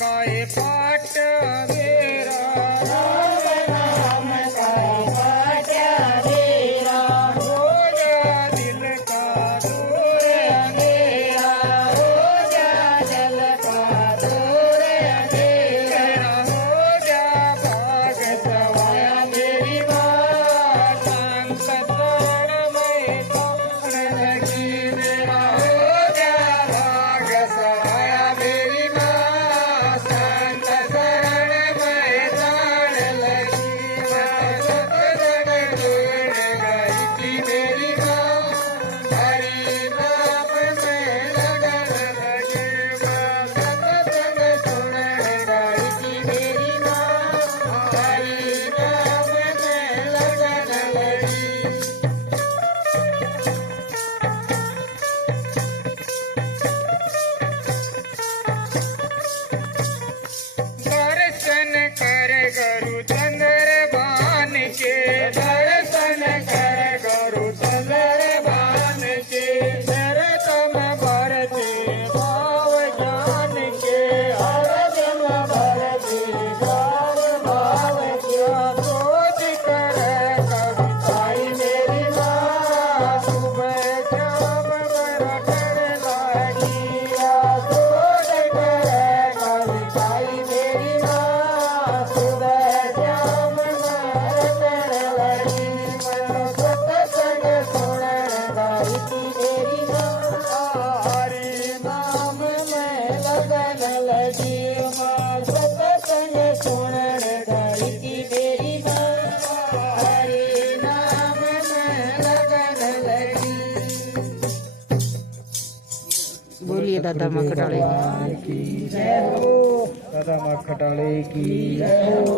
काय पाट वेरा राम नाम काय पाट वेरा हो जा दिल का दूर अंधेरा हो जा दिल का दूर अंधेरा हो जा भाग सवाया मेरी बात शांत शरण में कौन लगी मेरा हो जा भाग सवाया मेरी गुरु चंद्र भान के दर्शन कर गुरु चंद्र भान के शरतम भरते भाव ज्ञान के हरदम भरते भाव भाव के सोच कर कविताई मेरी माँ सुबह शाम बरकड़ लगी सोच कर कविताई मेरी माँ बोलिए दादा माँ खटाले की जय हो, दादा माँ खटाले की जय हो।